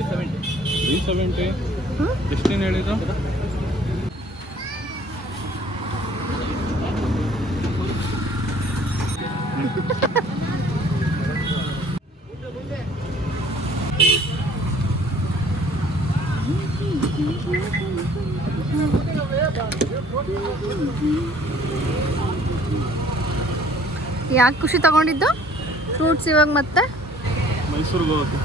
Three seventy ಎಷ್ಟೇನು ಹೇಳಿದ್ರು? ಯಾಕೆ ಖುಷಿ ತಗೊಂಡಿದ್ದು? ಫ್ರೂಟ್ಸ್ ಇವಾಗ ಮತ್ತೆ? ಮೈಸೂರಿಗೆ ಹೋಗೋದು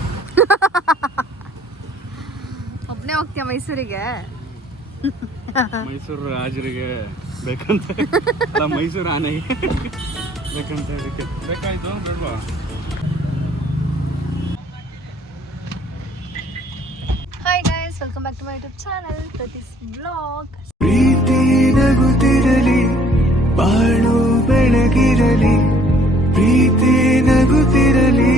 ಹೋಗ್ತೀಯ ಮೈಸೂರಿಗೆ? ಮೈಸೂರು ರಾಜರಿಗೆ ಬೇಕಂತ ಅಲ್ಲ ಮೈಸೂರು ಆನೆಗೆ ಬೇಕಂತ ಅದಕ್ಕೆ ಬೇಕಾಯ್ತು ಬೇಡವಾ hi guys welcome back to my YouTube channel Prathis blog ಪ್ರೀತಿ ನಗುತ್ತಿರಲಿ ಬಾಳು ಬೆಳಗಿರಲಿ ಪ್ರೀತಿ ನಗುತ್ತಿರಲಿ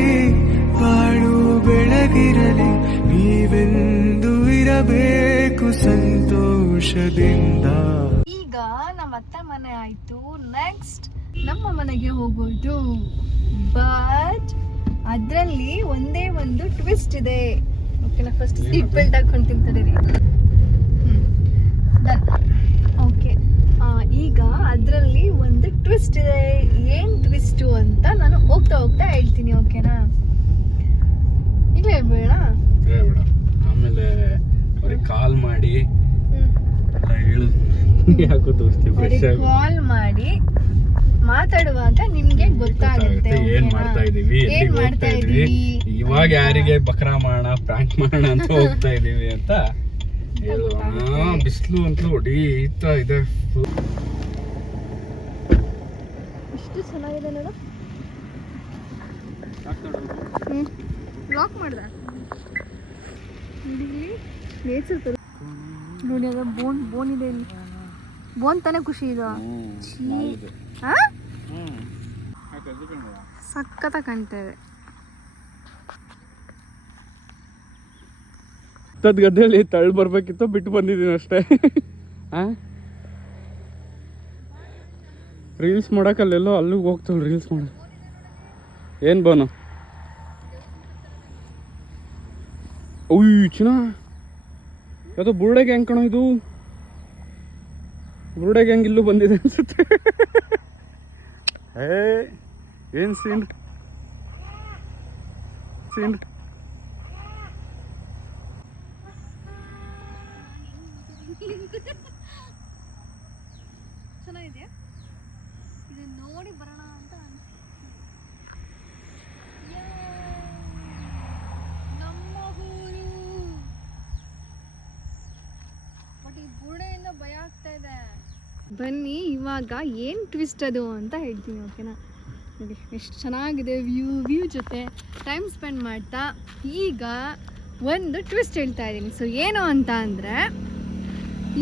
ಬಾಳು ಬೆಳಗಿರಲಿ ನೀವೆಂದು ಇರಬೇಕು ಸಂತೋಷದಿಂದ. ಈಗ ನಮ್ಮ ಅತ್ತೆ ಮನೆ ಆಯ್ತು. ನೆಕ್ಸ್ಟ್ ನಮ್ಮ ಮನೆಗೆ ಹೋಗೋದು. ಬಟ್ ಅದರಲ್ಲಿ ಒಂದೇ ಒಂದು ಟ್ವಿಸ್ಟ್ ಇದೆ. ಓಕೆನಾ ಫಸ್ಟ್ ಸೀಟ್ ಬೆಲ್ಟ್ ಹಾಕೊಂಡು ತಿಂತಾರೆ ಓಕೆ ಈಗ ಅದರಲ್ಲಿ ಒಂದು ಟ್ವಿಸ್ಟ್ ಇದೆ. ಏನು ಟ್ವಿಸ್ಟು ಅಂತ ನಾನು ಹೋಗ್ತಾ ಹೋಗ್ತಾ ಹೇಳ್ತೀನಿ ಓಕೆನಾ ಈಗಲೇ ಹೇಳ್ಬೇಡ ಬೇಡ ಆಮೇಲೆ ಅವ್ರಿಗೆ ಕಾಲ್ ಮಾಡಿ ಎಲ್ಲ ಹೇಳು ಯಾಕೋ ತೋರಿಸ್ತೀವಿ ಕಾಲ್ ಮಾಡಿ ಮಾತಾಡುವಾಗ ನಿಮ್ಗೆ ಗೊತ್ತಾಗುತ್ತೆ ಏನ್ ಮಾಡ್ತಾ ಇದೀವಿ ಏನ್ ಮಾಡ್ತಾ ಇದೀವಿ? ಇವಾಗ ಯಾರಿಗೆ ಬಕ್ರಾ ಮಾಡೋಣ ಪ್ರಾಂಕ್ ಮಾಡೋಣ ಅಂತ ಹೋಗ್ತಾ ಇದೀವಿ ಅಂತ ಹೇಳುವ ಬಿಸಿಲು ಅಂತೂ ಹೊಡೀತಾ ಇದೆ ಎಷ್ಟು ಚೆನ್ನಾಗಿದೆ ನೋಡು. ಲಾಕ್ ಮಾಡ್ದ. ನೋಡಿ ಅದ ಬೋನ್ ಬೋನ್ ಇದೆ ಇಲ್ಲಿ. ಬೋನ್ ತಾನೇ ಖುಷಿ ಇದು? ಸಖತ್ತ ಕಾಣ್ತಾ ಇದೆ. ತದ್ ಗದ್ದೆಯಲ್ಲಿ ತಳ್ಳು ಬರ್ಬೇಕಿತ್ತು ಬಿಟ್ಟು ಬಂದಿದ್ದೀನಿ ಅಷ್ಟೇ. ರೀಲ್ಸ್ ಮಾಡಕ್ಕಲ್ಲೆಲ್ಲೋ ಅಲ್ಲಿಗೆ ಹೋಗ್ತಲ್ ರೀಲ್ಸ್ ಮಾಡೋ. ಏನು ಬೋನು? ಅಯ್ಯೋ ಚಿನ್ನ. ಯಾವುದೋ ಬುರ್ಡೆಗೆ ಹೆಂಗೆ ಕಣೋ ಇದು? ಬುರುಡೆ ಗ್ಯಾಂಗ್ ಇಲ್ಲೂ ಬಂದಿದೆ ಅನ್ಸುತ್ತೆ. ಏ ಏನು ಸೀನ್ ಸೀನ್ ಚೆನ್ನಾಗಿದೆಯಾ? ಇದನ್ನ ನೋಡಿ ಬರೋಣ ಅಂತ ನಮ್ಮ ಊರು ಬಟ್ ಈ ಬುಡೆಯಿಂದ ಭಯ ಆಗ್ತಾ ಇದೆ ಬನ್ನಿ, ಇವಾಗ ಏನು ಟ್ವಿಸ್ಟ್ ಅದು ಅಂತ ಹೇಳ್ತೀನಿ ಓಕೆನಾ ನೋಡಿ, ಎಷ್ಟು ಚೆನ್ನಾಗಿದೆ ವ್ಯೂ ವ್ಯೂ ಜೊತೆ ಟೈಮ್ ಸ್ಪೆಂಡ್ ಮಾಡ್ತಾ ಈಗ ಒಂದು ಟ್ವಿಸ್ಟ್ ಹೇಳ್ತಾ ಇದ್ದೀನಿ. ಸೊ ಏನು ಅಂತ ಅಂದರೆ,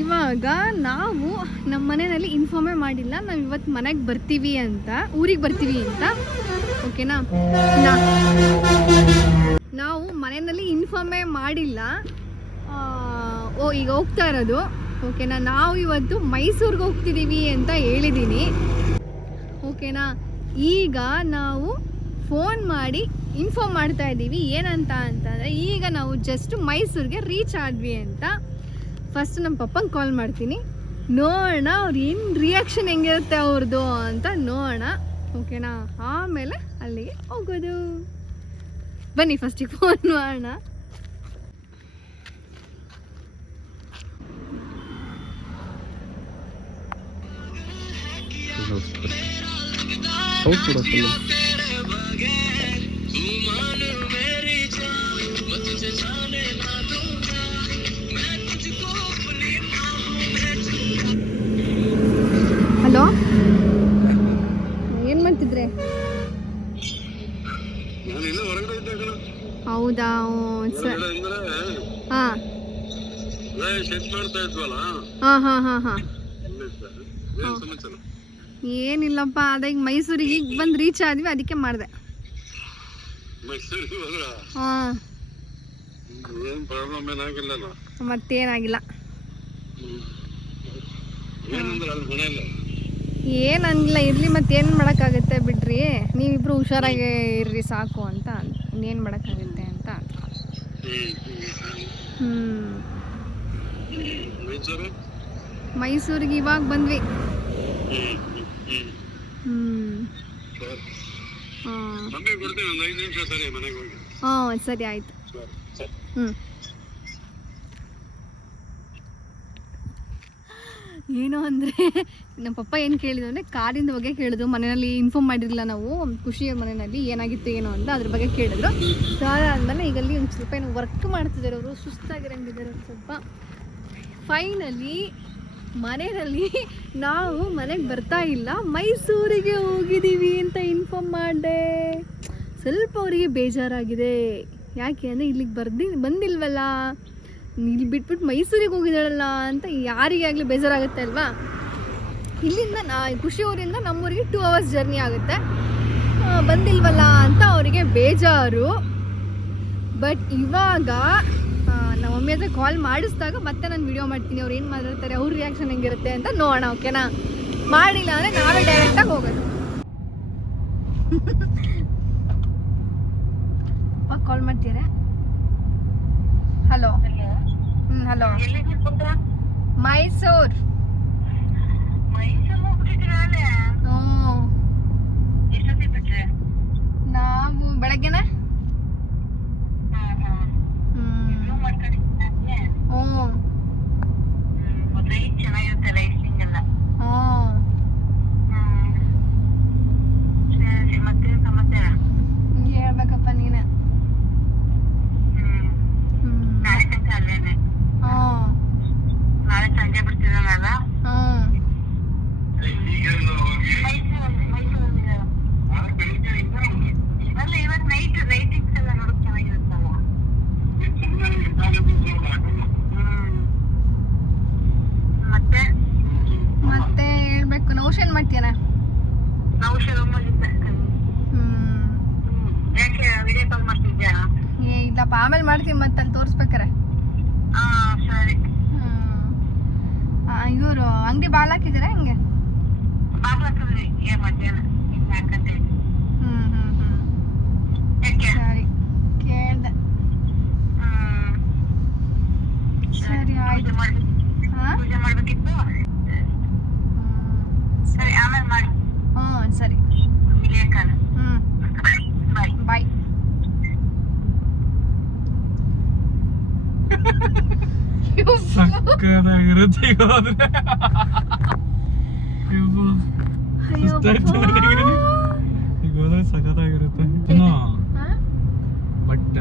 ಇವಾಗ ನಾವು ನಮ್ಮ ಮನೆಯಲ್ಲಿ ಇನ್ಫಾರ್ಮೇ ಮಾಡಿಲ್ಲ, ನಾವು ಇವತ್ತು ಮನೆಗೆ ಬರ್ತೀವಿ ಅಂತ, ಊರಿಗೆ ಬರ್ತೀವಿ ಅಂತ ಓಕೆನಾ ನಾವು ಮನೆಯಲ್ಲಿ ಇನ್ಫಾರ್ಮೇ ಮಾಡಿಲ್ಲ ಓ, ಈಗ ಹೋಗ್ತಾ ಇರೋದು. ಓಕೆನಾ? ನಾವು ಇವತ್ತು ಮೈಸೂರಿಗೆ ಹೋಗ್ತಿದ್ದೀವಿ ಅಂತ ಹೇಳಿದ್ದೀನಿ ಓಕೆನಾ? ಈಗ ನಾವು ಫೋನ್ ಮಾಡಿ ಇನ್ಫಾರ್ಮ್ ಮಾಡ್ತಾ ಇದ್ದೀವಿ ಏನಂತ ಅಂತಂದರೆ, ಈಗ ನಾವು ಜಸ್ಟ್ ಮೈಸೂರಿಗೆ ರೀಚ್ ಆದ್ವಿ ಅಂತ. ಫಸ್ಟ್ ನಮ್ಮ ಪಪ್ಪಂಗೆ ಕಾಲ್ ಮಾಡ್ತೀನಿ. ನೋಡೋಣ ಅವ್ರು ಏನು ರಿಯಾಕ್ಷನ್ ಹೆಂಗಿರುತ್ತೆ ಅವ್ರದ್ದು ಅಂತ ನೋಡೋಣ. ಓಕೆನಾ? ಆಮೇಲೆ ಅಲ್ಲಿಗೆ ಹೋಗೋದು. ಬನ್ನಿ ಫಸ್ಟಿಗೆ ಫೋನ್ ಮಾಡೋಣ ಸೌತ್ ಕೂಡ ಫುಲ್ ಹಲೋ? ಏನು ಮಾಡ್ತಿದ್ರೆ? ಹೌದಾ? ಹಾ. ಹಾ ಹಾಂ ಹಾ ಹಾಂ ಹಾಂ. ಹಾಂ ಹಾಂ ಏನ್ ಸಮಾಚಾರ? ಏನಿಲ್ಲಪ್ಪ ಅದೇ ಈಗ ಮೈಸೂರಿಗೆ ಈಗ ಬಂದು ರೀಚ್ ಆದ್ವಿ ಅದಕ್ಕೆ ಮಾಡಿದೆ. ಹಾಂ. ಏನ್ ಪ್ರಾಬ್ಲಮ್ ಇರ್ಲಿ ಮತ್ತೇನಾಗಿಲ್ಲ. ಏನಂಗಿಲ್ಲ ಇರಲಿ ಮತ್ತೇನು ಮಾಡೋಕ್ಕಾಗುತ್ತೆ ಬಿಡ್ರಿ. ನೀವಿಬ್ರು ಹುಷಾರಾಗಿ ಇರ್ರಿ ಸಾಕು ಅಂತ ಇನ್ನೇನು ಮಾಡೋಕ್ಕಾಗುತ್ತೆ ಅಂತ ಹ್ಮ್. ಮೈಸೂರಿಗೆ ಇವಾಗ ಬಂದ್ವಿ. ಹಾಂ ಸರಿ ಆಯ್ತು. ಹ್ಞೂ ಏನು ಅಂದರೆ ನಮ್ಮ ಪಪ್ಪ ಏನು ಕೇಳಿದ್ರು ಅಂದರೆ ಕಾರಿನ ಬಗ್ಗೆ ಕೇಳಿದ್ರು. ಮನೆಯಲ್ಲಿ ಇನ್ಫಾರ್ಮ್ ಮಾಡಿರಲಿಲ್ಲ ನಾವು. ಖುಷಿಯ ಮನೆಯಲ್ಲಿ ಏನಾಗಿತ್ತು ಏನು ಅಂತ ಅದ್ರ ಬಗ್ಗೆ ಕೇಳಿದ್ರು. ಸರ್ ಅದಾದಮೇಲೆ ಈಗ ಅಲ್ಲಿ ಒಂದು ಸ್ವಲ್ಪ ಏನು ವರ್ಕ್ ಮಾಡ್ತಿದ್ದಾರೆ ಅವರು ಸುಸ್ತಾಗಿರಂಗಿದ್ದಾರೆ ಸ್ವಲ್ಪ. ಫೈನಲಿ ಮನೆಯಲ್ಲಿ ನಾವು ಮನೆಗೆ ಬರ್ತಾ ಇಲ್ಲ, ಮೈಸೂರಿಗೆ ಹೋಗಿದ್ದೀವಿ ಅಂತ ಇನ್ಫಾರ್ಮ್ ಮಾಡಿದೆ. ಸ್ವಲ್ಪ ಅವರಿಗೆ ಬೇಜಾರಾಗಿದೆ. ಯಾಕೆ ಅಂದರೆ ಇಲ್ಲಿಗೆ ಬರ್ದಿ, ಬಂದಿಲ್ವಲ್ಲ? ಇಲ್ಲಿ ಬಿಟ್ಬಿಟ್ಟು ಮೈಸೂರಿಗೆ ಹೋಗಿದ್ದಾಳಲ್ಲ ಅಂತ ಯಾರಿಗೆ ಆಗಲಿ ಬೇಜಾರಾಗುತ್ತೆ ಅಲ್ವಾ? ಇಲ್ಲಿಂದ ನಾ ಖುಷಿಯವರಿಂದ ನಮ್ಮೂರಿಗೆ ಟೂ ಅವರ್ಸ್ ಜರ್ನಿ ಆಗುತ್ತೆ. ಬಂದಿಲ್ವಲ್ಲ ಅಂತ ಅವರಿಗೆ ಬೇಜಾರು. ಬಟ್ ಇವಾಗ ಮಮ್ಮಿ ಹತ್ರ ಕಾಲ್ ಮಾಡಿಸ್ದಾಗ ಮತ್ತೆ ನಾನು ವಿಡಿಯೋ ಮಾಡ್ತೀನಿ. ಅವ್ರು ಏನು ಮಾತಾಡ್ತಾರೆ ಅವ್ರ ರಿಯಾಕ್ಷನ್ ಹೆಂಗಿರುತ್ತೆ ಅಂತ ನೋಡೋಣ ಓಕೆನಾ ಮಾಡಿಲ್ಲ ಅಂದರೆ ನಾವೇ ಡೈರೆಕ್ಟಾಗಿ ಹೋಗೋದು. ಕಾಲ್ ಮಾಡ್ತೀರಾ? ಹಲೋ ಹ್ಞೂ ಹಲೋ ಮೈಸೂರ್ ಹ್ಞೂ ನಾವು ಬೆಳಗ್ಗೆನೆ ಹ್ಞೂ ಹ್ಞೂ ಹ್ಞೂ ಹೇಳ್ಬೇಕಪ್ಪ ನೀನೆ ಹ್ಞೂ ಹ್ಞೂ ನಾಳೆ ಸಂಜೆ ಬಿಡ್ತಿದ್ದಾನಲ್ಲ ಹ್ಞೂ ಅಲ್ಲ ಇವತ್ತು ನೈಟ್ ಲೈಟಿಂಗ್ಸ್ ಎಲ್ಲ ನೋಡಕ್ ಚೆನ್ನಾಗಿರುತ್ತಲ್ಲ ಹ್ಮ್ ಮತ್ತೆ ಮತ್ತೆ ಮಾಡ್ತೀಯನ ನಾವು ಶಿವಮೊಗ್ಗದಿಂದ ಹ್ಞೂ ಯಾಕೆ ವಿಡಿಯೋ ಕಾಲ್ ಮಾಡ್ತಿದ್ಯಾ? ಏ ಇಲ್ಲಪ್ಪ ಆಮೇಲೆ ಮಾಡ್ತೀನಿ ಮತ್ತೆ ಅಲ್ಲಿ ತೋರಿಸ್ಬೇಕಾರೆ. ಹಾ ಸರಿ. ಇವರು ಅಂಗಡಿ ಬಾಲ್ ಹಾಕಿದ್ದೀರಾ ಹೆಂಗೆ? ಬಾಗ್ಲಾಕಂದ್ರಿ ಏ ಮಧ್ಯಾಹ್ನ. ಇನ್ನು ಯಾಕಂತ ಹ್ಞೂ ಹ್ಞೂ ಹ್ಞೂ ಯಾಕೆ? ಸರಿ. ಕೇಳ್ದೆ. ಹ್ಮ್. ಸರಿ. ಆಯ್ತು. ಮಾಡಿ ಹಾಂ ಪೂಜೆ ಮಾಡ್ಬೇಕಿತ್ತು ಸರಿ ಆಮೇಲೆ ಮಾಡಿ ಹ್ಞೂ ಸರಿ. ಹ್ಮ್. ಬಾಯ್ ಬಾಯ್ ಸಕ್ಕದಾಗಿರುತ್ತೆ ಈಗ ಹೋದ್ರೆ. ಇವ್ವು. ಸುಸ್ತಾಯ್ತು ನನಗೆ. ಈಗ ಹೋದ್ರೆ ಸಖತ್ತಾಗಿರುತ್ತೆ ಬಟ್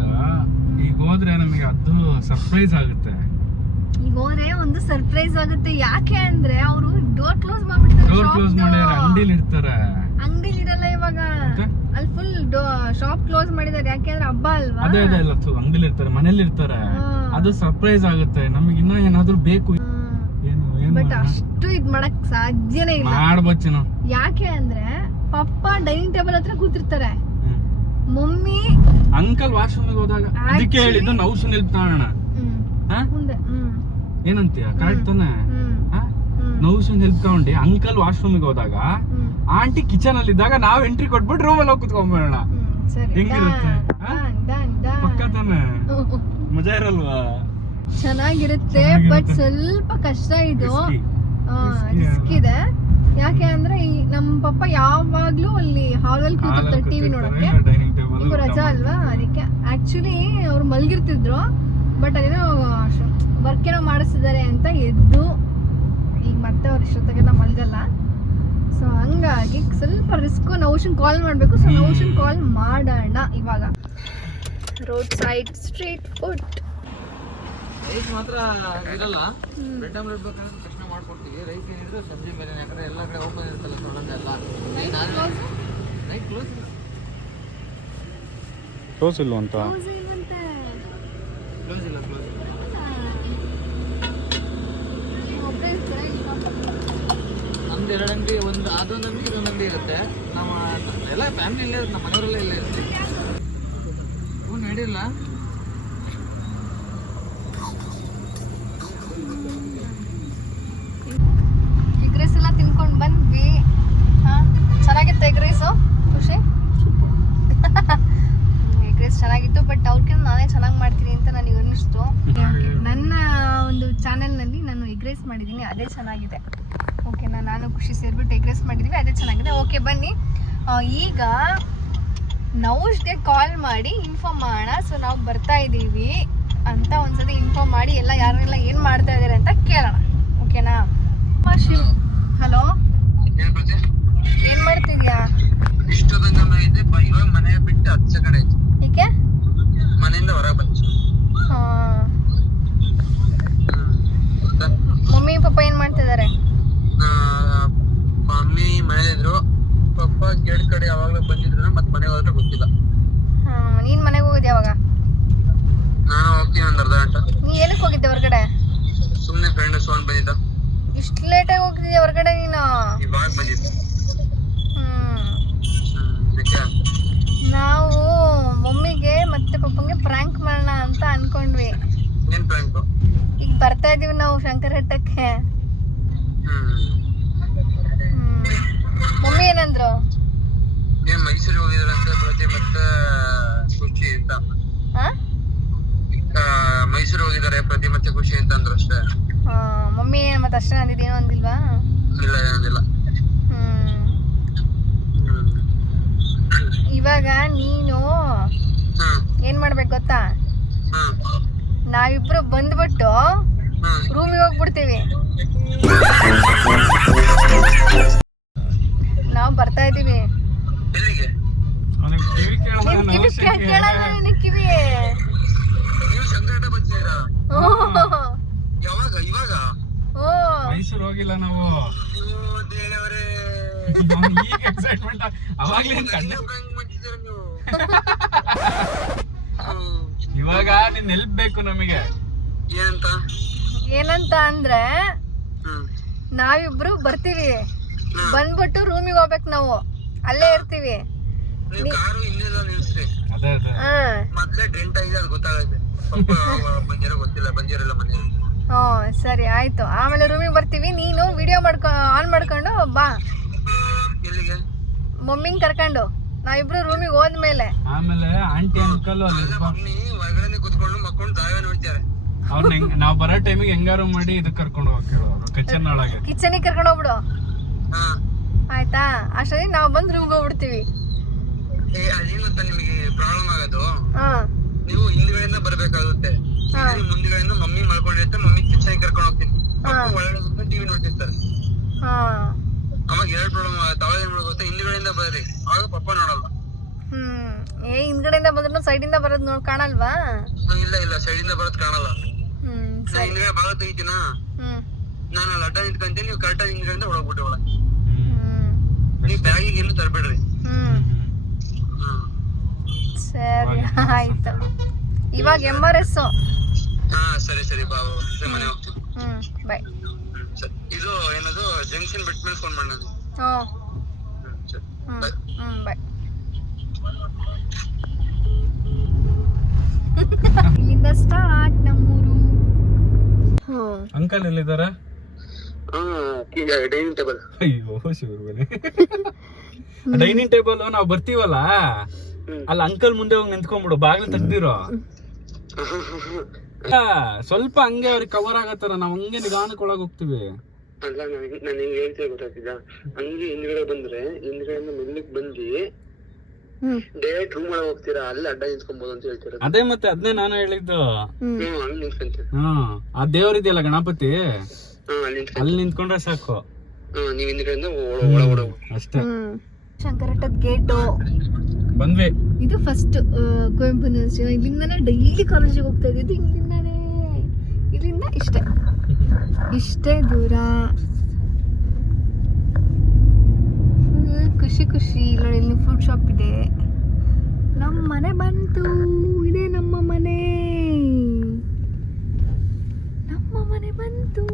ಈಗ ಹೋದ್ರೆ ನಮಗೆ ಅದು ಸರ್ಪ್ರೈಸ್ ಆಗುತ್ತೆ. ಈಗ ಹೋದ್ರೆ ಒಂದು ಸರ್ಪ್ರೈಸ್ ಆಗುತ್ತೆ. ಯಾಕೆ ಅಂದ್ರೆ ಅವರು ಡೋರ್ ಕ್ಲೋಸ್ ಮಾಡ್ಬಿಡ್ತಾರೆ ಡೋರ್ ಕ್ಲೋಸ್ ಮಾಡ್ಯಾರ ಅಂಗಡಿಲಿ ಇರ್ತಾರೆ ಅಂಗಡಿಲಿ ಇರಲ್ಲ ಇವಾಗ? ಅಲ್ಲಿ ಫುಲ್ ಶಾಪ್ ಕ್ಲೋಸ್ ಮಾಡಿದ್ದಾರೆ. ಯಾಕೆ ಅಂದ್ರೆ ಹಬ್ಬ ಅಲ್ವಾ? ಅದೇ ಅದೇ ಅಲ್ಲ ಅಂಗಡಿಲಿ ಇರ್ತಾರೆ ಮನೇಲಿ ಇರ್ತಾರೆ. ಅದು ಸರ್ಪ್ರೈಸ್ ಆಗುತ್ತೆ. ನಮಗೆ ಇನ್ನೂ ಏನಾದ್ರೂ ಬೇಕು. ಏನು ಏನು ಬಟ್ ಅಷ್ಟು ಇದ್ ಮಾಡಕ್ ಸಾಧ್ಯನೇ ಇಲ್ಲ. ಮಾಡ್ಬೋದು ನಾವು ಯಾಕೆ ಅಂದ್ರೆ ಪಪ್ಪ ಡೈನಿಂಗ್ ಟೇಬಲ್ ಹತ್ರ ಕೂತಿರ್ತಾರೆ. ಮಮ್ಮಿ ಅಂಕಲ್ ವಾಶ್ರೂಮಿಗೆ ಹೋದಾಗ ಅದಕ್ಕೆ ಹೇಳಿದ್ದು ನೌಶನ್ ಹೆಲ್ಪ್ ತಾಣ ಏನಂತೀಯ? ಕರೆಕ್ಟ್ ತಾನೆ? ನೌಶನ್ ಹೆಲ್ಪ್ ತಗೊಂಡು. ಅಂಕಲ್ ವಾಶ್ರೂಮಿಗೆ ಹೋದಾಗ ಆಂಟಿ ಕಿಚನ್ ಅಲ್ಲಿ ಇದ್ದಾಗ ನಾವ್ ಎಂಟ್ರಿ ಕೊಟ್ಬಿಟ್ಟು ರೂಮಲ್ಲಿ ಹೋಗಿ ಕುತ್ಕೊಂಡ್ಬಿಡೋಣ ಸರಿ. ಹೆಂಗಿರುತ್ತೆ? ಪಕ್ಕ ತಾನೆ. ಮಜಾ ಇರಲ್ವಾ? ಚೆನ್ನಾಗಿರುತ್ತೆ. ಬಟ್ ಸ್ವಲ್ಪ ಕಷ್ಟ ಇದು. ರಿಸ್ಕ್ ಇದೆ. ಯಾಕೆ ಅಂದ್ರೆ ಈ ನಮ್ಮ ಪಪ್ಪ ಯಾವಾಗ್ಲೂ ಅಲ್ಲಿ ಹಾಲಲ್ಲಿ ಕೂತಿರ್ತಾರೆ ಟಿವಿ ನೋಡಕ್ಕೆ. ಈಗ ರಜಾ ಅಲ್ವಾ ಅದಕ್ಕೆ. ಆಕ್ಚುಲಿ ಅವ್ರು ಮಲ್ಗಿರ್ತಿದ್ರು ಬಟ್ ಅದೇನೋ ವರ್ಕ್ ಏನೋ ಮಾಡಿಸ್ತಿದ್ದಾರೆ ಅಂತ ಎದ್ದು ಇಷ್ಟೊತ್ತಿಗೆಲ್ಲ ಮಲ್ಗಲ್ಲ. ಸೊ ಹಂಗಾಗಿ ಸ್ವಲ್ಪ ರಿಸ್ಕ್ ನೌಶನ್ ಕಾಲ್ ಮಾಡಬೇಕು. ಸೊ ನೌಶನ್ ಕಾಲ್ ಮಾಡೋಣ ಇವಾಗ. Road side street food rice ಮಾತ್ರ ಇರಲ್ಲ. ಬ್ರೆಡ್ ಆಮ್ಲೆಟ್ ಬೇಕಂದ್ರೆ ತಕ್ಷಣ ಮಾಡ್ಕೊಡ್ತೀವಿ. ರೈಸ್ ಏನಿದ್ರು ಸಬ್ಜಿ ಮೇಲೆ ಯಾಕಂದ್ರೆ ಎಲ್ಲ ಕಡೆ ಓಪನ್ ಇರುತ್ತಲ್ಲ ತೊಗೊಂಡೆಲ್ಲ ನೈಟ್ ಕ್ಲೋಸ್ ಕ್ಲೋಸ್ ಇಲ್ಲ ಅಂತ? ಕ್ಲೋಸ್ ಇಲ್ಲ ಕ್ಲೋಸ್ ಇಲ್ಲ. ನಮ್ದು ಎರಡು ಅಂಗಡಿ ಒಂದು ಅದೊಂದು ಅಂಗಡಿ ಇದೊಂದು ಅಂಗಡಿ ಇರುತ್ತೆ. ನಮ್ಮ ಎಲ್ಲ ಫ್ಯಾಮಿಲಿ ಇಲ್ಲೇ ಇರುತ್ತೆ ನಮ್ಮ ಮನೆಯವರೆಲ್ಲ ಇಲ್ಲೇ ಇರುತ್ತೆ ಹ್ಞೂ ನಡಿಲ್ಲ ಎಗ್ ರೈಸ್ ಎಲ್ಲ ತಿನ್ಕೊಂಡು ಬಂದ್ವಿ. ಹಾಂ ಚೆನ್ನಾಗಿತ್ತು ಎಗ್ ರೈಸು ಖುಷಿ? ಎಗ್ ರೈಸ್ ಚೆನ್ನಾಗಿತ್ತು ಬಟ್ ಅವ್ರಿಗಿಂತ ನಾನೇ ಚೆನ್ನಾಗಿ ಮಾಡ್ತೀನಿ ಅಂತ ನಾನು ಅನ್ನಿಸ್ತು. ನನ್ನ ಒಂದು ಚಾನೆಲ್ನಲ್ಲಿ ನಾನು ಎಗ್ ರೈಸ್ ಮಾಡಿದ್ದೀನಿ ಅದೇ ಚೆನ್ನಾಗಿದೆ. ಓಕೆನಾ? ನಾನು ಖುಷಿ ಸೇರಿಬಿಟ್ಟು ಎಗ್ ರೈಸ್ ಮಾಡಿದ್ದೀವಿ ಅದೇ ಚೆನ್ನಾಗಿದೆ. ಓಕೆ ಬನ್ನಿ. ಈಗ ನೌಶ್ಗೆ ಕಾಲ್ ಮಾಡಿ ಇನ್ಫಾರ್ಮ್ ಮಾಡೋಣ. ಸೊ ನಾವು ಬರ್ತಾ ಇದ್ದೀವಿ ಅಂತ ಒಂದ್ಸತಿ ಇನ್ಫಾರ್ಮ್ ಮಾಡಿ ಎಲ್ಲ ಯಾರೆಲ್ಲ ಏನು ಮಾಡ್ತಾ ಇದ್ದಾರೆ ಅಂತ ಕೇಳೋಣ. ಓಕೆನಾ ಶಿವ್ ಹಲೋ? ಏನು ಮಾಡ್ತಿದ್ಯಾ? ಇವಾಗ ಮನೆ ಬಿಟ್ಟು ಕಡೆ ಏಕೆ? ಮನೆಯಿಂದ ಹೊರಗೆ ಬಂತು ಮಮ್ಮಿ ಪಪ್ಪ ಏನು ಮಾಡ್ತಿದ್ದಾರೆ? ಮಮ್ಮಿ ಮನೇಲಿದ್ರು ಪಪ್ಪ ಗೇಟ್ ಕಡೆ ಯಾವಾಗ್ಲೂ ಬಂದಿದ್ರು ಮತ್ತೆ ಮನೆಗೆ ಹೋದ್ರೆ ಗೊತ್ತಿಲ್ಲ. ನೀನ್ ಮನೆಗೆ ಹೋಗಿದ್ದೆ ಯಾವಾಗ ನಾನು ಹೋಗ್ತೀನಿ ಒಂದ್ ಅರ್ಧ ಗಂಟೆ. ನೀ ಎಲ್ಲಿಗೆ ಹೋಗಿದ್ದೆ ಹೊರಗಡೆ? ಸುಮ್ನೆ ಫ್ರೆಂಡ್ ಸೋನ್ ಬಂದಿದ್ದ. ಇಷ್ಟು ಲೇಟಾಗಿ ಹೋಗಿದ್ದೆ ಹೊರಗಡೆ ನೀನು? ಇವಾಗ ಬಂದಿದ್ದೆ. ನಾವು ಮಮ್ಮಿಗೆ ಮತ್ತೆ ಪಪ್ಪಂಗೆ ಪ್ರ್ಯಾಂಕ್ ಮಾಡೋಣ ಅಂತ ಅನ್ಕೊಂಡ್ವಿ. ಏನ್ ಪ್ರ್ಯಾಂಕು ಈಗ ಬರ್ತಾ ಇದೀವಿ ನಾವು ಶಂಕರಘಟ್ಟಕ್ಕೆ ಹ್ಮ್ ಹ್ಮ್. ಮಮ್ಮಿ ಏನಂದ್ರು? ಏನ್ ಮೈಸೂರಿಗೆ ಹೋಗಿದ್ರಂತ ಪ್ರತಿ ಮತ್ತೆ ಖುಷಿ ಅಂತ. ಮೈಸೂರು ಹೋಗಿದ್ದಾರೆ ಪ್ರತಿ ಮತ್ತೆ ಖುಷಿ ಅಂತ ಅಂದ್ರು ಅಷ್ಟೇ. ಮಮ್ಮಿ ಏನ್ ಮತ್ತೆ ಅಷ್ಟೇ ಅಂದಿದ್ದೇನೋ ಅಂದಿಲ್ವಾ? ಇಲ್ಲ ಹ್ಮ್. ಇವಾಗ ನೀನು ಏನ್ ಮಾಡ್ಬೇಕು ಗೊತ್ತಾ? ನಾವಿಬ್ರು ಬಂದ್ಬಿಟ್ಟು ರೂಮಿಗೆ ಹೋಗ್ಬಿಡ್ತೀವಿ. ನಾವು ಬರ್ತಾ ಇದೀವಿ ಮೈಸೂರು ಹೋಗಿಲ್ಲ ನಾವು. ಈಗ ಎಕ್ಸೈಟ್ಮೆಂಟ್ ಅವಾಗ್ಲೇ ಕಂಡ ನನ್ನ. ಇವಾಗ ನಿನ್ ಹೆಲ್ಪ್ ಬೇಕು ನಮಗೆ. ಏನಂತ? ಏನಂತ ಅಂದ್ರೆ ನಾವಿಬ್ರು ಬರ್ತೀವಿ. ಬಂದ್ಬಿಟ್ಟು ರೂಮಿಗೆ ಹೋಗ್ಬೇಕು ನಾವು. ಅಲ್ಲೇ ಇರ್ತೀವಿ. ಹಾ. ಸರಿ ಆಯ್ತು. ಆಮೇಲೆ ರೂಮಿಗೆ ಬರ್ತೀವಿ. ನೀನು ವಿಡಿಯೋ ಮಾಡ್ಕೊ ಆನ್ ಮಾಡ್ಕೊಂಡು ಬಾ. ಮಮ್ಮಿಂಗ್ ಕರ್ಕೊಂಡು. ನಾವಿಬ್ರು ರೂಮಿಗೆ ಹೋದ್ಮೇಲೆ. ಆಮೇಲೆ ಆಂಟಿ ಅಂಕಲ್ ಮಮ್ಮಿ ಹೊರಗಡೆ ಕುತ್ಕೊಂಡು ಮಕ್ಕಳು ದಾವೆ ನೋಡ್ತಾರೆ ಅವ್ನ ಹೆಂಗ್ ನಾವ್ ಬರೋ ಟೈಮಿಗೆ ಹೆಂಗಾರು ಮಾಡಿ ಇದಕ್ ಕರ್ಕೊಂಡು ಹೋಗ್ತೇವೆ ಕಿಚನ್ ಒಳಗೆ. ಕಿಚನ್ ಕರ್ಕೊಂಡು ಹೋಗ್ಬಿಡು. ಹಾ. ಆಯ್ತಾ? ಅಷ್ಟೇ ನಾವ್ ಬಂದ್ ರೂಮ್ಗೆ ಹೋಗ್ಬಿಡ್ತೀವಿ. ಏ ಅದೇನ್ ಗೊತ್ತಾ ನಿಮಗೆ ಪ್ರಾಬ್ಲಮ್ ಆಗೋದು? ಹಾಂ. ನೀವು ಹಿಂದ್ಗಡೆಯಿಂದ ಬರ್ಬೇಕಾಗುತ್ತೆ. ಮುಂದ್ಗಡೆಯಿಂದ ಮಮ್ಮಿ ಮಾಡ್ಕೊಂಡಿರುತ್ತೆ ಮಮ್ಮಿ ಕಿಚನ್ ಕರ್ಕೊಂಡು ಹೋಗ್ತೀನಿ. ಒಳ್ಳೆ ಒಳಗಡೆ ಕುತ್ಕೊಂಡು ಟಿವಿ ನೋಡ್ತಿರ್ತಾರೆ. ಹಾಂ. ಅವಾಗ ಎರಡು ಪ್ರಾಬ್ಲಮ್ ಆಗುತ್ತೆ. ಅವಾಗ ಏನ್ ಹಿಂದ್ಗಡೆಯಿಂದ ಬರ್ರಿ. ಅವಾಗ ಪಪ್ಪ ನೋಡಲ್ಲ. ಹ್ಮ್. ಏ ಹಿಂದ್ಗಡೆಯಿಂದ ಬಂದ್ರು ಸೈಡಿಂದ ಬರೋದು ನೋಡ್ ಕಾಣಲ್ವಾ? ಇಲ್ಲ ಇಲ್ಲ. ಸೈಡಿಂದ ಬರೋದ್ ಕಾಣಲ್ಲ. ನಾ ಹಿಂದ್ಗಡೆ ಭಾಗ ತೆಗಿತೀನಾ? ಹ್ಮ್. ನಾನು ಅಲ್ಲಿ ಅಡ್ಡ ನಿಂತ್ಕೊಂತೀನಿ ನೀವು ಕರೆಕ್ಟಾಗಿ ಹಿಂದ್ಗಡೆ ಒಳಗ್ಬಿಟ್ಟೆ ಒಳಗೆ. ಹ್ಮ್. ನೀವು ಬ್ಯಾಗಿಗೆ ಏನು ತರಬೇಡ್ರಿ. ಸರಿ ಆಯ್ತು. ಇವಾಗ ಎಂ ಆರ್ ಎಸ್. ಹಾ ಸರಿ ಸರಿ ಬಾ ಬಾ, ಬಾ. ಮನೆ ಹೋಗ್ತೀನಿ. ಹ್ಮ್ ಬಾಯ್. ಇದು ಏನದು ಜಂಕ್ಷನ್ ಬಿಟ್ಮೇಲೆ ಫೋನ್ ಮಾಡೋದು ಹ್ಞೂ ಅಂಕಲ್ ಎಲ್ಲಿದ್ದಾರೆ? ಡೈನಿಂಗ್ ಟೇಬಲ್ ಅಯ್ಯೋ ಡೈನಿಂಗ್ ಟೇಬಲ್ ನಾವ್ ಬರ್ತೀವಲ್ಲ? ಅಲ್ಲಿ ಅಂಕಲ್ ಮುಂದೆ ಹೋಗಿ ನಿಂತ್ಕೊಂಡ್ಬಿಡು ಬಾಗಿಲು ತೆಗ್ದಿರೋ. ಆ, ಸ್ವಲ್ಪ ಹಂಗೆ ಅವ್ರಿಗೆ ಕವರ್ ಆಗತ್ತಾರ ನಾವ್ ಹಂಗೆ ನಿಧಾನಕ್ಕೆ ಒಳಗ್ ಹೋಗ್ತಿವಿ. ಅಲ್ಲ ನಾನು ನಾನು ಹಿಂಗೆ ಹೇಳ್ತೀವಿ ಗೊತ್ತಾಗ್ತಿದ್ದ ಹಂಗೆ ಹಿಂದ್ಗಡೆ ಬಂದ್ರೆ ಹಿಂದ್ಗಡೆಯಿಂದ ಮೆಲ್ಲಿಗೆ ಬಂದು ಡೈರೆಕ್ಟ್ ರೂಮ್ ಒಳಗೆ ಹೋಗ್ತೀರಾ? ಅಲ್ಲಿ ಅಡ್ಡ ನಿಂತ್ಕೊಬೋದು ಅಂತ ಹೇಳ್ತೀರ? ಅದೇ ಮತ್ತೆ ಅದನ್ನೇ ನಾನು ಹೇಳಿದ್ದು. ಹ್ಮ್. ನಿಂತ್ಕೊಂತೀನಿ ಹ್ಮ್ ಆ ದೇವ್ರ ಇದೆಯಲ್ಲ ಗಣಪತಿ? ಹಾ ಅಲ್ಲಿ ನಿಂತ್ಕೊಂಡ್ರೆ ಸಾಕು. ಹಾ ನೀವು ಹಿಂದ್ಗಡೆಯಿಂದ ಒಳ ಒಳ ಒಳ ಅಷ್ಟೇ. ಹ್ಮ್. ಶಂಕರಟ್ಟದ ಗೇಟು. ಬಂದ್ವಿ. ಇದು ಫಸ್ಟ್ ಕುವೆಂಪು ಯೂನಿವರ್ಸಿಟಿ ಇಲ್ಲಿಂದಾನೇ ಡೈಲಿ ಕಾಲೇಜಿಗೆ ಹೋಗ್ತಾ ಇದ್ದಿದ್ದು ಇಲ್ಲಿಂದಾನೇ ಇಲ್ಲಿಂದ ಇಷ್ಟೇ. ಇಷ್ಟೇ ದೂರ. ಖುಷಿ ಖುಷಿ ಇಲ್ಲಿ ಫ್ರೂಟ್ ಶಾಪ್ ಇದೆ. ನಮ್ಮ ಮನೆ ಬಂತು ಇದೇ ನಮ್ಮ ಮನೆ. ನಮ್ಮ ಮನೆ ಬಂತು.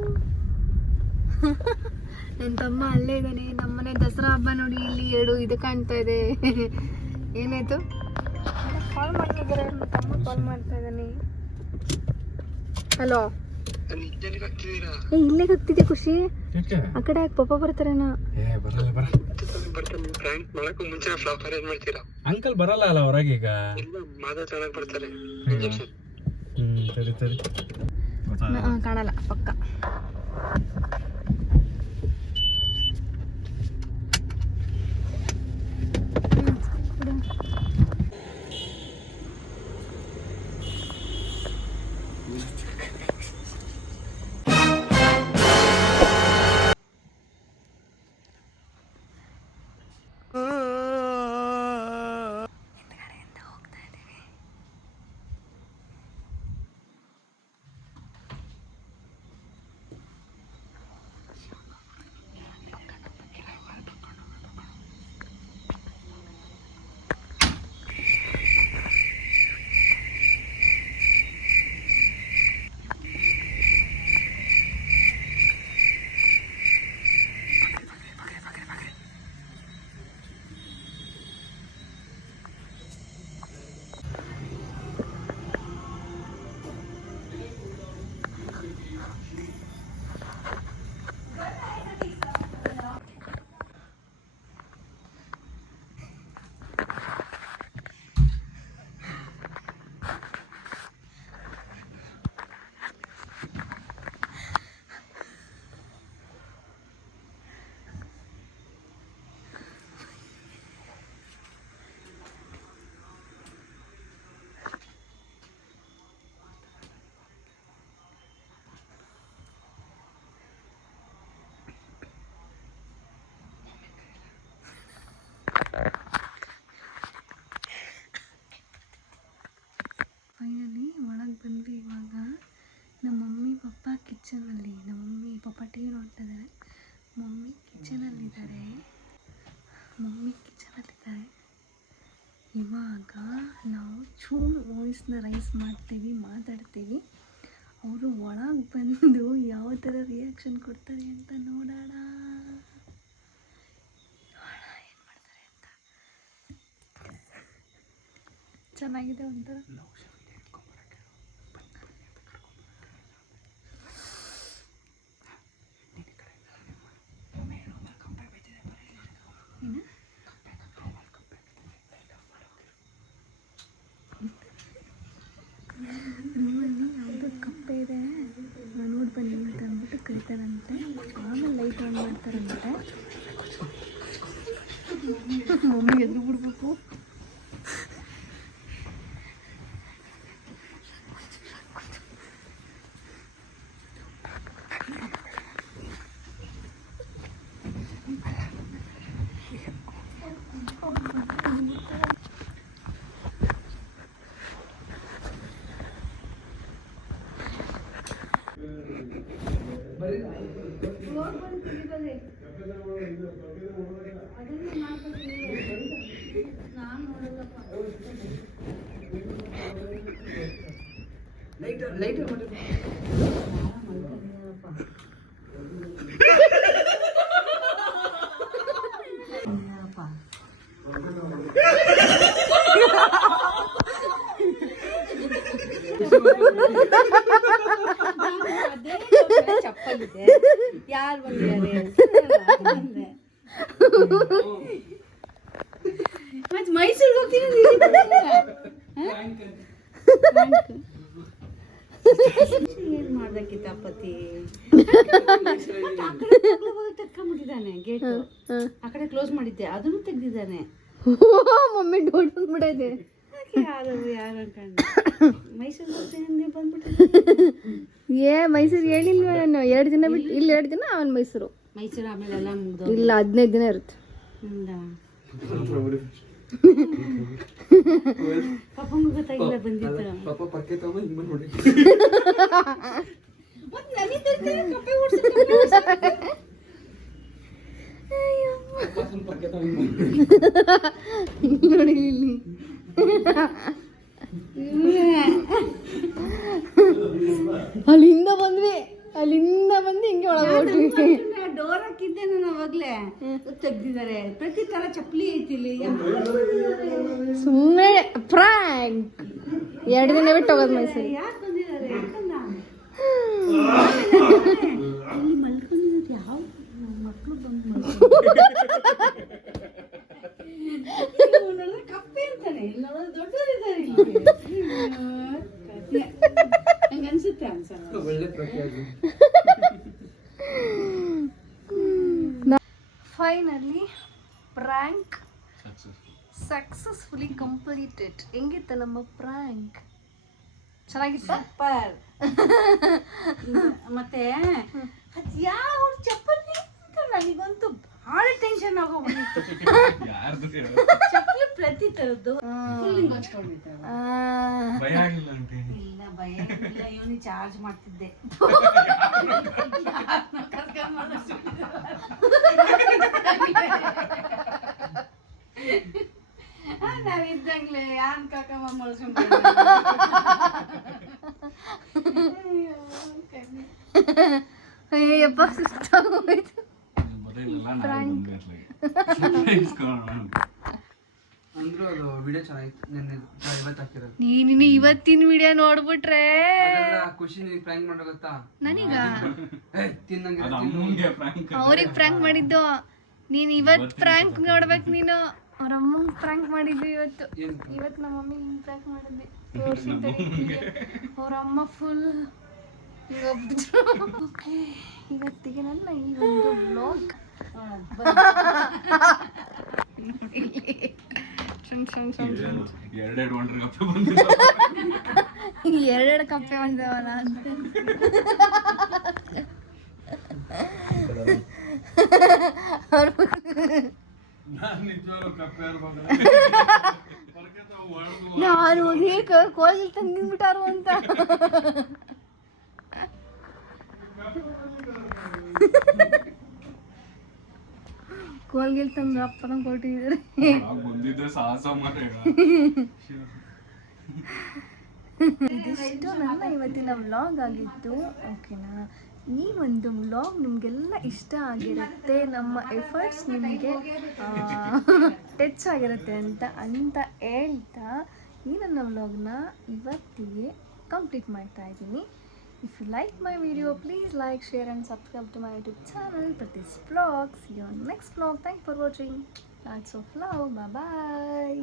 ನನ್ನ ತಮ್ಮ ಅಲ್ಲೇ ಇದ್ದಾನೆ ನಮ್ಮ ಮನೆ ದಸರಾ ಹಬ್ಬ ನೋಡಿ ಇಲ್ಲಿ ಎರಡು ಇದು ಕಾಣ್ತಾ ಇದೆ. ಏನಾಯ್ತು? ಕಾಲ್ ಮಾಡ್ತಿದ್ದಾರೆ ನಮ್ಮ ತಮ್ಮ ಕಾಲ್ ಮಾಡ್ತಾ ಇದ್ದಾನೆ. ಹಲೋ ಏ ಇಲ್ಲೇ ಗೊತ್ತಿದೆ ಖುಷಿ. ಆ ಕಡೆ ಯಾಕೆ ಪಪ್ಪ ಬರ್ತಾರೇನೋ? ಏ ಬರಲ್ಲ ಬರ. ಬರ್ತಾರೆ ನೀವು ಪ್ರ್ಯಾಂಕ್ ಮಾಡಕ್ಕೂ ಮುಂಚೆ ಫ್ಲಾಪ್ ಅರೇಂಜ್ ಮಾಡ್ತೀರಾ ಅಂಕಲ್ ಬರಲ್ಲ ಅಲ್ಲ ಹೊರಗೆ ಈಗ? ಮಾತಾ ಚೆನ್ನಾಗಿ ಬರ್ತಾರೆ ಹ್ಮ್. ಸರಿ ಸರಿ. ಕಾಣಲ್ಲ ಪಕ್ಕ. ಫೈನಲಿ ಒಳಗೆ ಬಂದ್ವಿ ಇವಾಗ. ನಮ್ಮ ಮಮ್ಮಿ ಪಪ್ಪ ಕಿಚನಲ್ಲಿ ನಮ್ಮ ಮಮ್ಮಿ ಪಪ್ಪ ಟಿ ವಿ ನೋಡ್ತಿದ್ದಾರೆ ಮಮ್ಮಿ ಕಿಚನಲ್ಲಿದ್ದಾರೆ. ಮಮ್ಮಿ ಕಿಚನಲ್ಲಿದ್ದಾರೆ. ಇವಾಗ ನಾವು ಚೂರು ವಾಯ್ಸ್ನ ರೈಸ್ ಮಾಡ್ತೀವಿ, ಮಾತಾಡ್ತೀವಿ. ಅವರು ಒಳಗೆ ಬಂದು ಯಾವ ಥರ ರಿಯಾಕ್ಷನ್ ಕೊಡ್ತಾರೆ ಅಂತ ನೋಡೋಣ. ಏನು ಮಾಡ್ತಾರೆ ಅಂತ. ಚೆನ್ನಾಗಿದೆ ಒಂಥರ ಏನು ರೂಮಲ್ಲಿ ಯಾವುದೋ ಕಪ್ಪೆ ಇದೆ ನೋಡಿ ಬನ್ನಿ ಅಂತ ಅಂದ್ಬಿಟ್ಟು ಕರಿತಾರಂತೆ ಲೈಟ್ ಆನ್ ಮಮ್ಮಿ ಎದುರು ಬಿಡ್ಬೇಕು ಚಪ್ಪಲಿದೆ ಯಾರು ಬಂದಿದ್ದಾರೆ ಮತ್ತೆ ಮೈಸೂರಿಗೆ ಹೋಗ್ತೀನಿ ಏನ್ ಮಾಡ್ದಕ್ಕಿತ್ತಪ್ಪತಿ ತಕ್ಕೊಂಬಿಟ್ಟಿದ್ದಾನೆ ಗೇಟ್ ಆ ಕಡೆ ಕ್ಲೋಸ್ ಮಾಡಿದ್ದೆ ಅದನ್ನು ತೆಗ್ದಿದ್ದಾನೆ ಮಮ್ಮಿ ಡೋಟ್ ಬಂದ್ಬಿಟ್ಟೈತೆ ಯಾರು ಯಾರು ಅನ್ಕೊಂಡು ಮೈಸೂರಿಗೆ ಹೋಗ್ತೀನಿ ಅಂದೆ ಬಂದ್ಬಿಟ್ಟಿದ್ದಾನೆ ಏ ಮೈಸೂರು ಹೇಳಿಲ್ವ ನಾನು ಎರಡು ದಿನ ಬಿಟ್ಟು ಇಲ್ಲಿ. ಎರಡು ದಿನ ಅವನ್ ಮೈಸೂರು. ಮೈಸೂರು ಆಮೇಲೆ ಎಲ್ಲ ಮುಗ್ದು ಇಲ್ಲ ಹದಿನೈದು ದಿನ ಇರುತ್ತೆ. ಪಪ್ಪಂಗೂ ಗೊತ್ತಾಗಿಲ್ಲ ಬಂದಿತ್ತು ಪಾಪ ಪಕ್ಕೆ ತಗೊಂಡು ಹಿಂಗ್ ನೋಡಿ ಇಲ್ಲಿ. ಅಲ್ಲಿಂದ ಬಂದ್ವಿ. ಅಲ್ಲಿಂದ ಬಂದು ಹಿಂಗೆ ಒಳಗೆ ಹೊರಟ್ವಿ. ಡೋರ್ ಹಾಕಿದ್ದೆ ನಾನು ಅವಾಗ್ಲೇ. ತೆಗ್ದಿದ್ದಾರೆ. ಪ್ರತಿ ತರ ಚಪ್ಪಲಿ ಐತಿ ಇಲ್ಲಿ. ಸುಮ್ಮನೆ ಪ್ರಾಂಕ್ ಎರಡು ದಿನ ಬಿಟ್ಟು ಹೋಗೋದು ಮೈಸೂರು. ಯಾಕೆ ಬಂದಿದ್ದಾರೆ? ಇಲ್ಲಿ ಮಲ್ಕೊಂಡಿರೋದು ಯಾವ ಮಕ್ಕಳು ಬಂದು ಕಪ್ಪೆ ಅಂತಾನೆ ಇಲ್ಲಿ ನೋಡೋದು ದೊಡ್ಡವರಿದ್ದಾರೆ ಇಲ್ಲಿ. ಅಯ್ಯೋ, ಕತೆ. ಅನ್ಸಲ್ಲ ಒಳ್ಳೆ ಪ್ರತಿಯಾಗಿ ಫೈನಲಿ ಪ್ರ್ಯಾಂಕ್ ಸಕ್ಸಸ್ಫುಲಿ ಕಂಪ್ಲೀಟೆಡ್ ಹೆಂಗಿತ್ತ ನಮ್ಮ ಪ್ರ್ಯಾಂಕ್ ಚೆನ್ನಾಗಿತ್ತ? ಸೂಪರ್. ಮತ್ತೆ ಅದು ಯಾವ ಚಪ್ಪಲಿ ಅಂತ ನನಗಂತೂ ಭಾಳ ಟೆನ್ಷನ್ ಆಗೋಗ್ಬಿಟ್ಟಿತ್ತು ಯಾರ್ದು ಹೇಳು? ಚಪ್ಪಲಿ ಪ್ರತಿ ತರದ್ದು ಫುಲ್ ಹಿಂಗ್ ಹಚ್ಕೊಂಡಿದ್ದೆ ಭಯ ಆಗಿಲ್ಲ ಅಂತ? ಇಲ್ಲ ಭಯ ಇಲ್ಲ ಇವನಿ ಚಾರ್ಜ್ ಮಾಡ್ತಿದ್ದೆ. ನಾವಿದ್ದಂಗ್ಲೆ ಯಾನ್ ಕಾಕಮ್ಮ ಮಲ್ಸ್ಕೊಂಡು ಅಯ್ಯಪ್ಪ ಸುಸ್ತಾಗೋಯ್ತು ಅಂದ್ರೂ ಅದು ವಿಡಿಯೋ ಚೆನ್ನಾಗಿತ್ತು ನಿನ್ನೆ ಇವತ್ತು ಹಾಕಿರೋದು. ನೀನಿನ್ನು ಇವತ್ತಿನ ವಿಡಿಯೋ ನೋಡ್ಬಿಟ್ರೆ. ಖುಷಿ ನೀನು ಪ್ರ್ಯಾಂಕ್ ಮಾಡೋ ಗೊತ್ತಾ? ನನಗ? ತಿನ್ನಂಗೆ. ಅವ್ರಿಗೆ ಪ್ರ್ಯಾಂಕ್ ಮಾಡಿದ್ದು. ನೀನ್ ಇವತ್ ಪ್ರ್ಯಾಂಕ್ ನೋಡ್ಬೇಕು ನೀನು. ಅವ್ರ ಅಮ್ಮಂಗ್ ಪ್ರ್ಯಾಂಕ್ ಮಾಡಿದ್ದು ಇವತ್ತು. ಇವತ್ತು ನಮ್ಮ ಮಮ್ಮಿ ಹಿಂಗ್ ಪ್ರ್ಯಾಂಕ್ ಮಾಡಿದ್ದೆ ತೋರ್ಸಿದ್ದೆ ಅವ್ರ ಅಮ್ಮ ಫುಲ್ ಓಕೆ ಇವತ್ತಿಗೆ ನನ್ನ ಈ ಒಂದು ಬ್ಲಾಗ್? ಎರಡೆರಡು ಒಂಡ್ರ ಕಪ್ಪೆ ಬಂದಿದ್ದಾವೆ. ಎರಡೆರಡು ಕಪ್ಪೆ ಬಂದವಲ್ಲ ಅಂತ. ನಾನ್ ಹೇಗ. ಕೋಲ್ ತಂದಿನ್ಬಿಟ್ಟಾರು ಅಂತ. ಕೋಲ್ಗಿಲ್ ತಂದು ಅಪ್ಪನ ಕೊಟ್ಟಿದ್ದಾರೆ ಆಗ್ ಬಂದಿದ್ದೆ ಸಾಹಸ ಮಾಡಿ ಇದಿಷ್ಟು ನನ್ನ ಇವತ್ತಿನ ವ್ಲಾಗ್ ಆಗಿತ್ತು ಓಕೆನಾ ಈ ಒಂದು ವ್ಲಾಗ್ ನಿಮಗೆಲ್ಲ ಇಷ್ಟ ಆಗಿರುತ್ತೆ ನಮ್ಮ ಎಫರ್ಟ್ಸ್ ನಿಮಗೆ ಟಚ್ ಆಗಿರುತ್ತೆ ಅಂತ ಅಂತ ಹೇಳ್ತಾ ಈ ನನ್ನ ವ್ಲಾಗ್ನ ಇವತ್ತಿಗೆ ಕಂಪ್ಲೀಟ್ ಮಾಡ್ತಾ ಇದ್ದೀನಿ. If you like my video please like share and subscribe to my YouTube channel Prathis vlogs your next vlog thank for watching lots of love bye